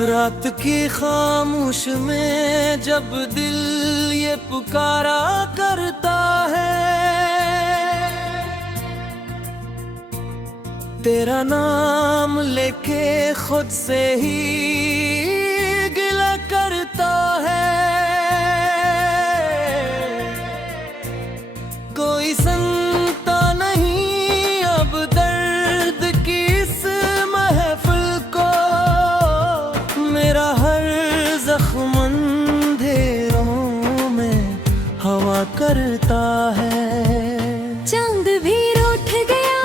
रात की खामोश में जब दिल ये पुकारा करता है, तेरा नाम लेके खुद से ही गिला करता है। कोई सुनता नहीं अब दर्द की इस महफिल को, मेरा हर जख्म अंधेरों में हवा करता है। चांद भी रूठ गया,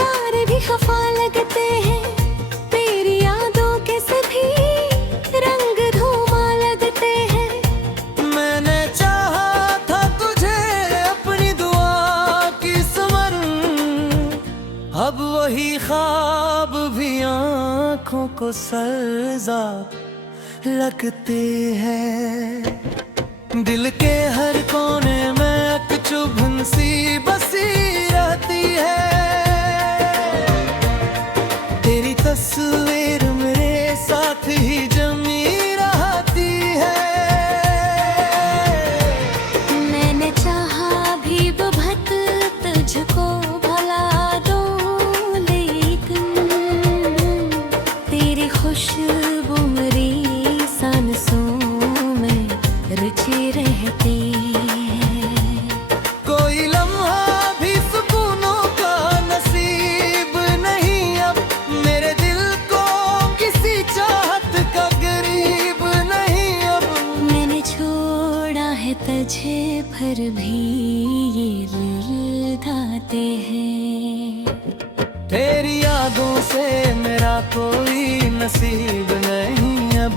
तारे भी खफा लगते हैं, तेरी यादों के सभी रंग धूमा लगते हैं। मैंने चाहा था तुझे अपनी दुआ की सुमन, अब वही ख्वाब भी आँखों को सजा लगते हैं। दिल के हर कोने में एक चुभन सी बसी रहती है, तेरी तस्वीर मेरे साथ ही जमी रहती है। मैंने चाहा भी बहुत तुझको भला दूं, लेकिन तेरी खुशबू मेरी सांसों में रुचि रहती है। कोई लम्हा भी सुकूनों का नसीब नहीं अब, मेरे दिल को किसी चाहत का करीब नहीं अब। मैंने छोड़ा है तुझे पर भी ये दिल गाते हैं। तेरी यादों से मेरा कोई नसीब नहीं अब,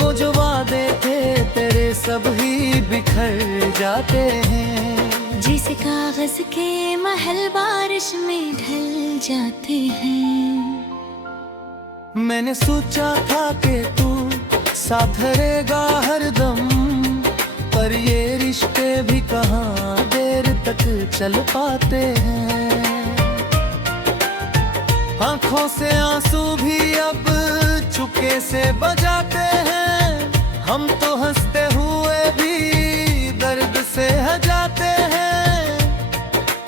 वो जो वादे थे तेरे सब ही बिखर जाते हैं। जिस कागज के महल बारिश में ढल जाते हैं। मैंने सोचा था कि तू साथ रहेगा हरदम, पर ये रिश्ते भी कहाँ देर तक चल पाते हैं। आंखों से आंसू भी अब चुपके से बजाते हैं, हम तो हंसते हुए भी दर्द से हजाते हैं।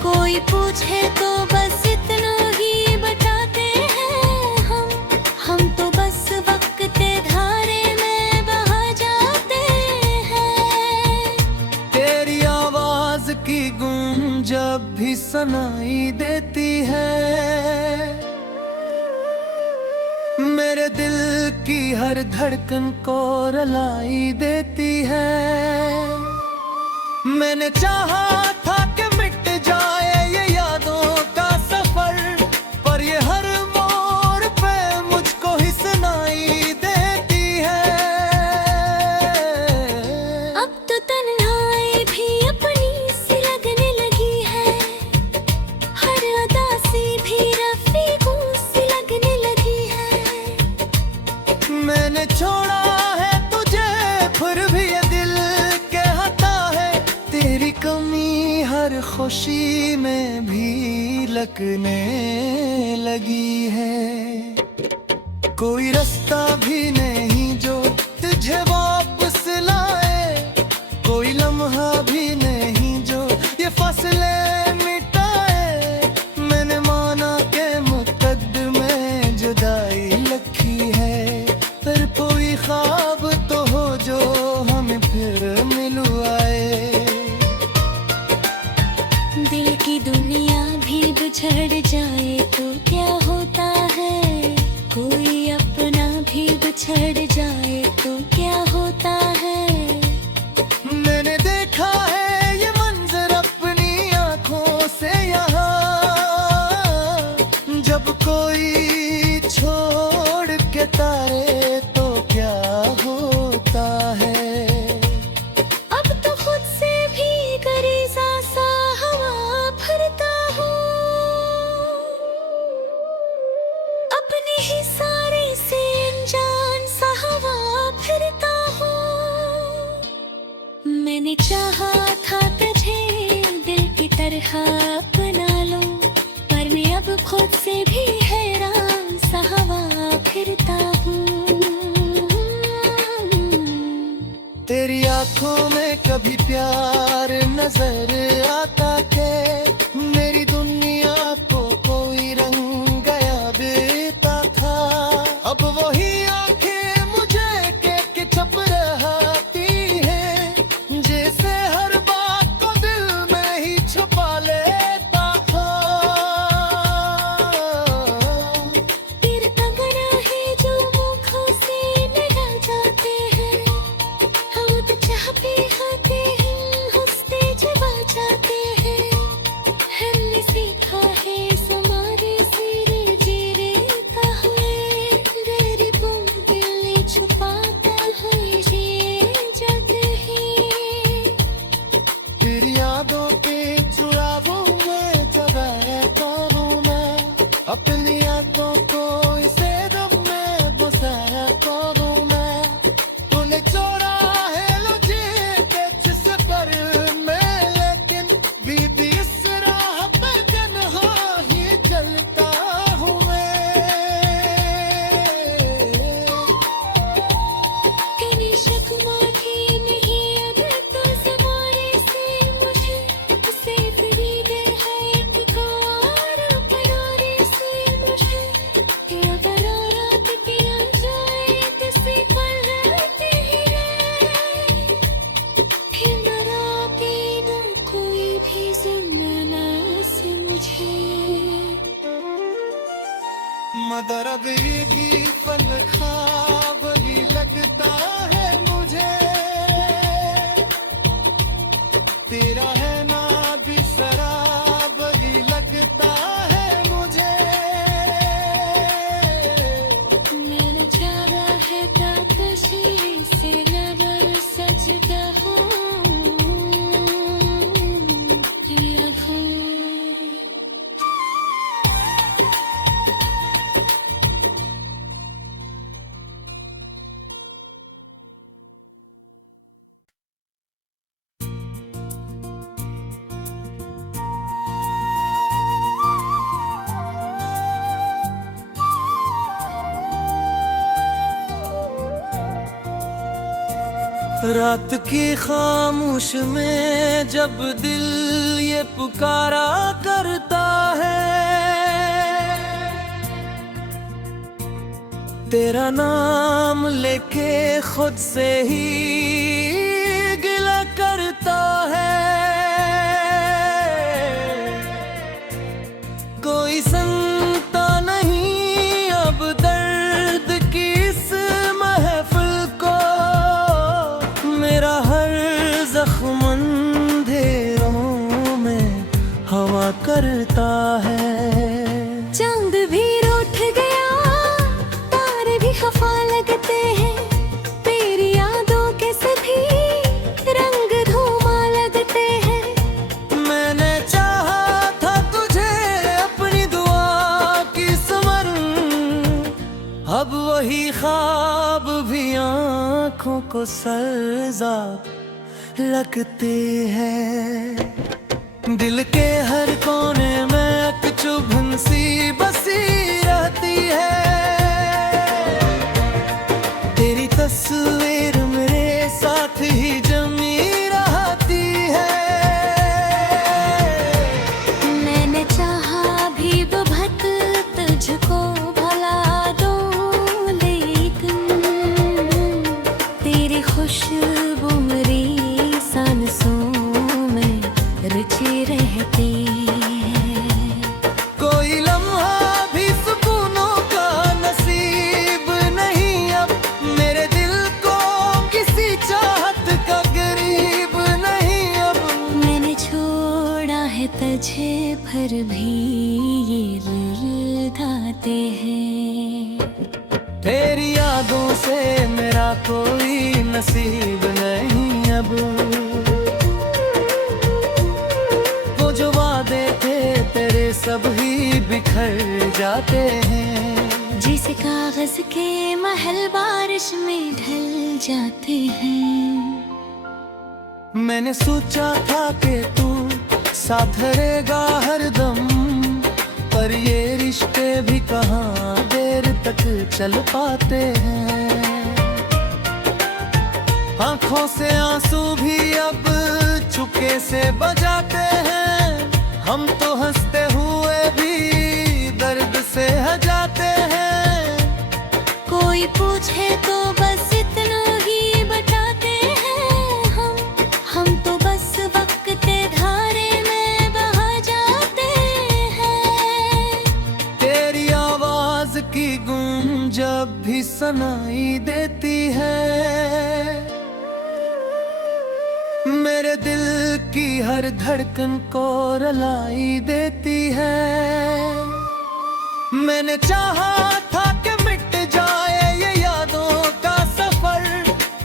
कोई पूछे तो बस इतना ही बताते हैं, हम तो बस वक्त के धारे में बहा जाते हैं। तेरी आवाज की गूंज जब भी सुनाई देती है, मेरे दिल की हर धड़कन को रुलाई देती है। मैंने चाहा था कि मिट जाए ये यादों का सफर, पर ये हर मोड़ पे मुझको ही सुनाई देती है। अब तो तन्हाई भी अपनी सी लगने लगी है, हर उदासी भी रफीकों सी लगने लगी है। मैंने छोड़ा है तुझे फिर भी ये दिल कहता है, तेरी कमी हर खुशी में भी लगने लगी है। कोई रास्ता भी नहीं जो तुझे वापस लाए, कोई लम्हा भी नहीं जो ये फासले मिटाए। मैंने माना के मुकद्दमे जुदाई लिखी है, पर कोई ख्वाब तो हो जो हमें फिर मिलू आए। दिल की दुनिया भी बिछड़ जाए तो क्या होता है, कोई अपना भी बिछड़ जाए तो क्या होता है। मैंने देखा है ये मंजर अपनी आंखों से यहाँ, जब कोई छोड़ के तारे तो क्या होता है। अब तो खुद से भी करीजा सा हवा भरता हूँ, अपने ही सारे से अनजान सा हवा फिरता हूँ। मैंने चाहा था तुझे दिल की तरह अपना लूं, पर मैं अब खुद से भी हैरान अब वही आंखें मुझे के छप रहती हैं, जैसे हर बात को दिल में ही छुपा लेता हूँ। तेरे कंगना है जो मुखों से निकल जाते हैं, हम तो चाहते होते हैं हंसते जवा जाते हैं। हमने सीखा है समारे सिरे जीरे का हुए, तेरे गुम दिल छुपाता है ये जग ही। तेरी यादों के चुरावों में जगह करूँ मैं, अपनी यादों को इसे दम में बसाया करूँ मैं। तूने चोरा है लुझे जिस पर मैं, लेकिन बीती इस राह पे तन्हा ही चलता हूँ मैं। कभी शक माथे नहीं अगर तो ज़माने से मुझे, उसे खरीदे है एक कार बनाने से मुझे। कि अगर रात पिया जाए किसी पल रहते ही रहे, फिर डराती न कोई भी ज़माना से मुझे। मदर की फन ख्वाब ही लगता है मुझे, तेरा है ना भी शराब ही लगता है मुझे। मैंने चाहा है ताकशी से नजर सजता हूँ तेरा खून। रात की खामोश में जब दिल ये पुकारा करता है, तेरा नाम लेके खुद से ही गिला करता है। कोई सुनता नहीं अब दर्द की इस महफिल को, मेरा हर जख्म अंधेरों में हवा करता है। चांद भी रूठ गया, तारे भी खफा लगते हैं, तेरी यादों के सभी रंग धूमा लगते हैं। मैंने चाहा था तुझे अपनी दुआ की सुमन, अब वही ख्वाब भी आँखों को सल्ज़ाब लगते हैं। दिल के हर कोने में एक चुभन सी बसी रहती है, तेरी तस्वीर मेरे साथ ही जमी रहती है। मैंने चाहा भी बहुत तुझको भला दूं, लेकिन तेरी खुशबू मेरी सांसों में रुचि रहती है। कोई लम्हा भी सुकूनों का नसीब नहीं अब, मेरे दिल को किसी चाहत का करीब नहीं अब। मैंने छोड़ा है तुझे पर भी ये रुलाते हैं। तेरी यादों से मेरा कोई नसीब नहीं अब, वो जो वादे थे तेरे सब ही बिखर जाते हैं। जैसे कागज के महल बारिश में ढल जाते हैं। मैंने सोचा था कि तू साथ रहेगा हरदम, पर ये रिश्ते भी कहाँ देर तक चल पाते हैं। आंखों से आंसू भी अब चुपके से बजाते हैं, हम तो हंसते हुए भी दर्द से हजाते हैं। कोई पूछे तो बस इतना ही बताते हैं हम तो बस वक्त धारे में बहा जाते हैं। तेरी आवाज की गूंज जब भी सुनाई देती है, मेरे दिल की हर धड़कन को रुलाई देती है। मैंने चाहा था कि मिट जाए ये यादों का सफर,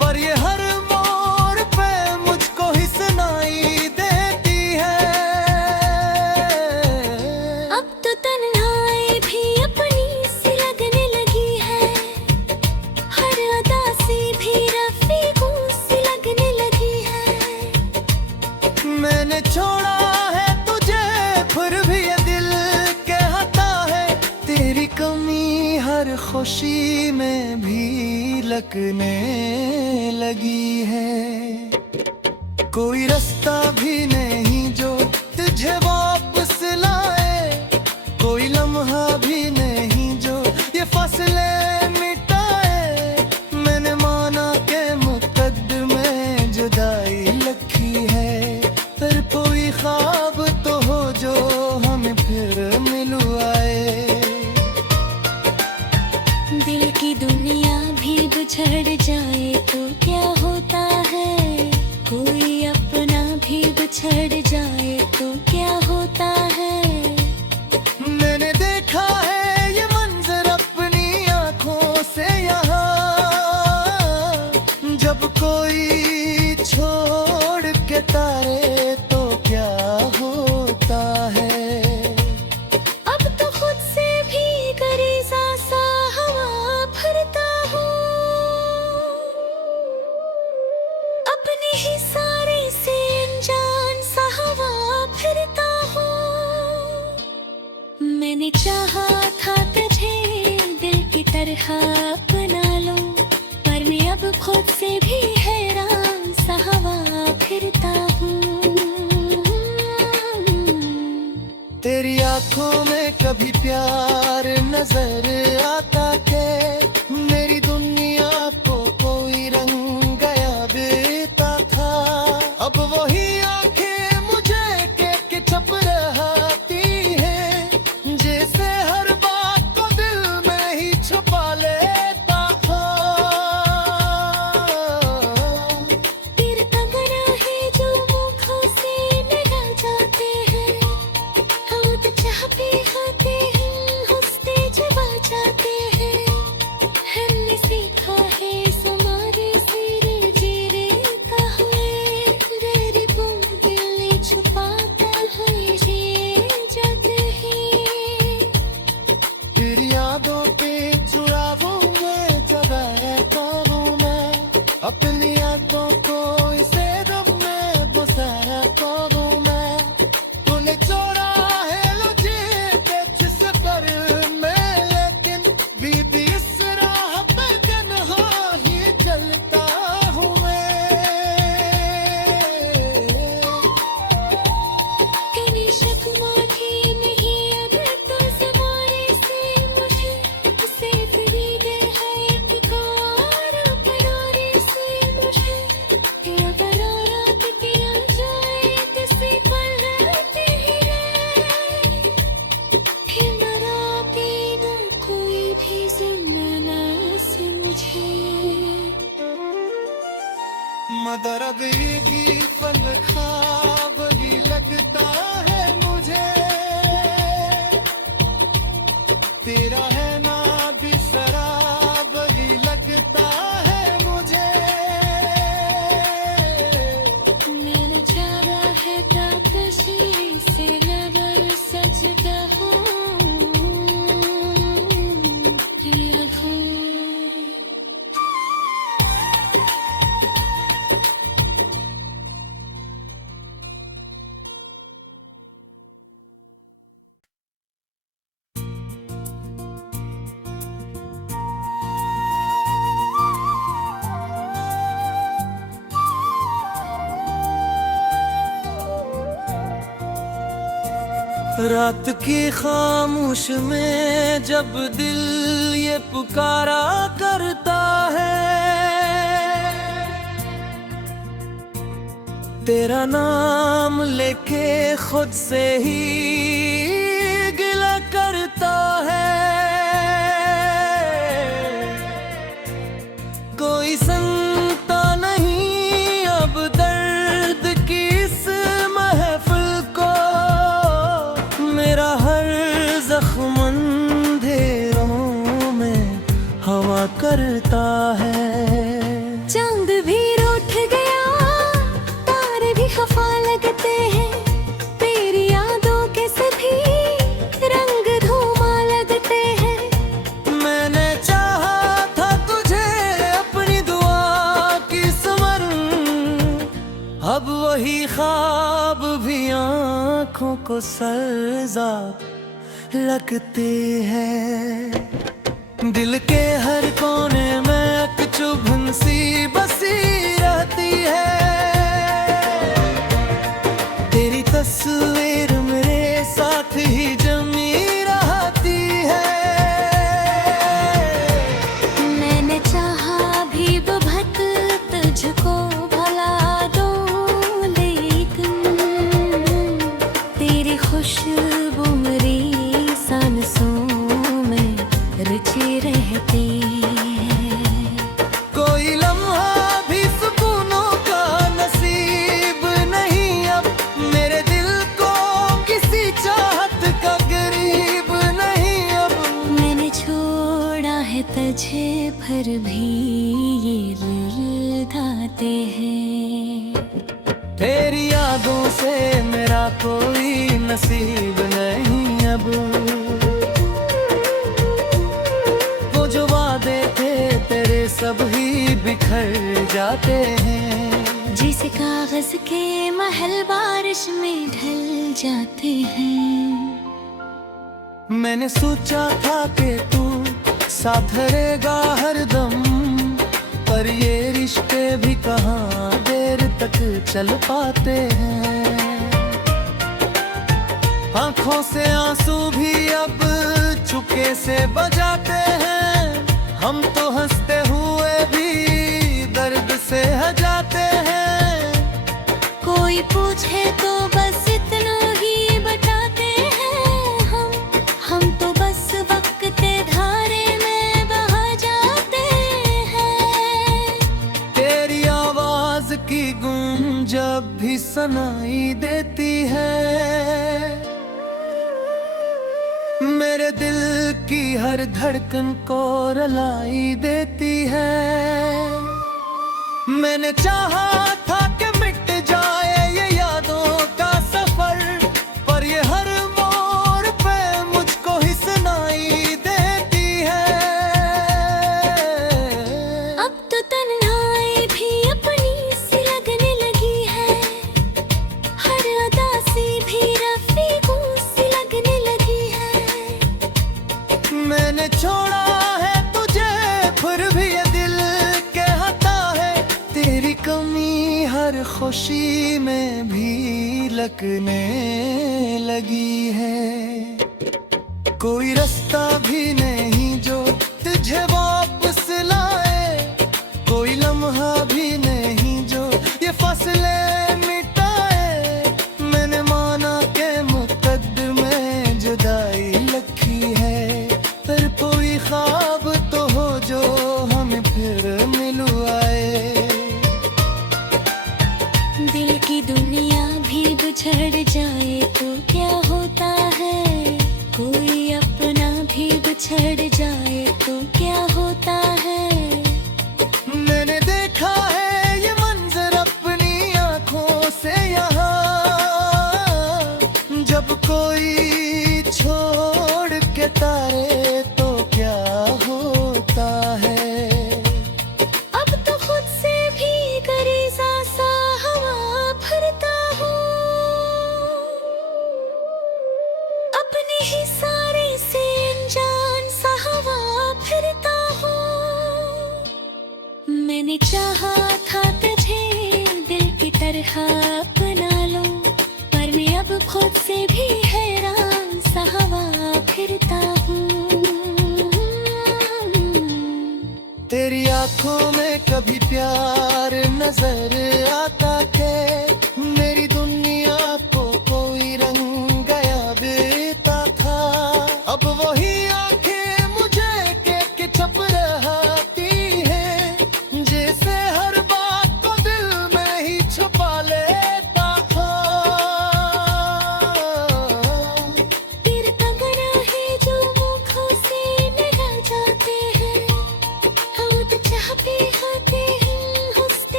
पर ये हर मोड़ पे मुझको ही सुनाई देती है। अब तो तन्हाई भी अपनी सी लगने लगी है, हर उदासी भी रफीकों सी लगने लगी है। मैंने छोड़ा है तुझे फिर भी ये दिल कहता है, तेरी कमी हर खुशी में भी लगने लगी है। कोई रास्ता भी नहीं जो तुझे वापस लाए, कोई लम्हा भी नहीं जो ये फासले मिटाए। मैंने माना के मुकद्दमे जुदाई लिखी है, पर कोई ख्वाब तो हो जो हमें फिर मिलवाए। दिल की दुनिया भी बिछड़ जाए तो क्या होता है, कोई अपना भी बिछड़ जाए तो क्या होता है। मैंने देखा है ये मंजर अपनी आंखों से यहाँ, जब कोई छोड़ के तारे तो क्या होता है। अब तो खुद से भी गरीज़ा सा हवा भरता हूँ, अपने ही सारे से अनजान सा हवा फिरता हूँ। मैंने चाहा था तुझे दिल की तरह अपना लूं, पर मैं अब खुद से भी हैरान सा हवा फिरता हूँ। तेरी आंखों में कभी प्यार नजर आता के, मेरी दुनिया को कोई रंग गया देता था। अब वही आंखें मुझे के छप रहती है, जैसे हर बात को दिल में ही छुपा लेता था। तेरे कंगना है जो मुखों से निकल जाते हैं, हम तो चाह भी खाते हैं हंसते जब आ जाते हैं। हमने सीखा है समारे सिर जीरे का हुए, तेरी बूंद दिल छुपाता है ये जग ही। तेरी यादों के चुरावों में जगाया काबू में, अपनी यादों को इसे दम में बसाया काबू में। तूने छोड़ा है मुझे जिस पर मैं, लेकिन बीती इस राह पे तन्हा ही चलता हूँ मैं। कभी शक्मा की नहीं अब तो ज़माने से मुझे, उसे फरीद है एक और अपनाने से मुझे। तेरा करारा कितना जाए किसी पल रहते ही रहे, हिमरा के ना कोई भी ज़माना से मुझे। मदर की फन ख्वाब ही लगता है मुझे, तेरा है ना भी शराब ही लगता है मुझे। मैंने चाहा है ताकशी से नजर सजदा हूँ, ये भूल रात की खामोश में जब दिल ये पुकारा कर तेरा नाम लेके खुद से ही गिला करता है। कोई सुनता नहीं अब दर्द की इस महफिल को, मेरा हर जख्म अंधेरों में हवा करता है। चांद भी रूठ गया, तारे भी खफा लगते हैं, तेरी यादों के सभी रंग धूमा लगते हैं। मैंने चाहा था तुझे अपनी दुआ की स्मरण, अब वही ख्वाब भी आंखों को सजा लगते हैं। दिल के हर कोने में एक चुभन सी बसी रहती है, तेरी तस्वीर मेरे साथ ही जमी रहती है। मैंने चाहा भी बहुत तुझको भला दूं, लेकिन तेरी खुशबू मेरी सांसों में रुचि रहती है। कोई लम्हा भी सुकूनों का नसीब नहीं अब, मेरे दिल को किसी चाहत का करीब नहीं अब। मैंने छोड़ा है तुझे फिर भी ये रुलाते हैं। तेरी यादों से मेरा कोई नसीब नहीं अब, वो जो वादे थे तेरे सब ही बिखर जाते हैं। जिस कागज के महल बारिश में ढल जाते हैं। मैंने सोचा था कि तू साथ रहेगा हरदम, पर ये रिश्ते भी कहाँ देर तक चल पाते हैं। आंखों से आंसू भी अब चुपके से बजाते हैं, हम तो हंसते हुए भी दर्द से हजाते हैं। कोई पूछे तो बस इतना ही बताते हैं, हम तो बस वक्त के धारे में बहा जाते हैं। तेरी आवाज की गूंज जब भी सुनाई देती है, मेरे दिल की हर धड़कन को रुलाई देती है। मैंने चाहा था कि मिट जाए ये यादों का सफर, पर ये हर मोड़ पे मुझको ही सुनाई देती है। अब तो तन्हाई भी अपनी सी लगने लगी है, हर अदा सी भी रफीकों सी लगने लगी है। मैंने छोड़ा है तुझे फिर भी ये दिल कहता है, तेरी कमी हर खुशी में भी लगने लगी है। कोई रास्ता भी नहीं जो तुझे वापस लाए, कोई लम्हा भी नहीं जो ये फासले मिटाए। मैंने माना के मुकद्दमे जुदाई लिखी है, पर कोई ख्वाब तो हो जो हमें फिर मिलवाए। दिल की दुनिया भी बिछड़ जाए तो क्या होता है, कोई अपना भी बिछड़ जाए तो क्या होता है। मैंने देखा है ये मंजर अपनी आंखों से यहाँ, जब कोई छोड़ के तारे तो क्या होता है। अब तो खुद से भी करीजा सा हवा भरता हूँ, अपने ही सारे से अनजान सा हवा फिरता हूँ। मैंने चाहा था तुझे दिल की तरह अपना लूं, पर मैं अब खुद से भी हैरान सा हवा फिरता हूँ। तेरी आंखों में कभी प्यार नजर आता के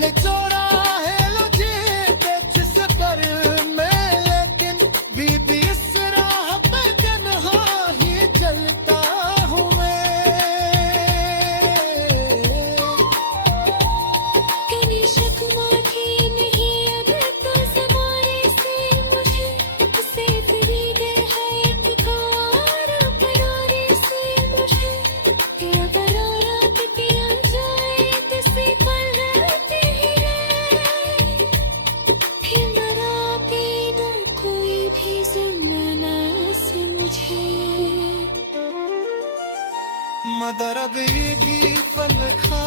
निचोड़ा है लो जी जिस पर मैं, लेकिन बीबी इस राह पे तन्हा ही चलता हूँ मैं। कहीं शिकवा भी नहीं अगर तो ज़माने से मुझे, उसे तेरी गए है इत्कार अपनाने से मुझे। कि अगर रात किया जाए किसी पल रहते ही रहे, फिर मराती ना कोई भी ज़माना से मुझे। मदर भी फन खा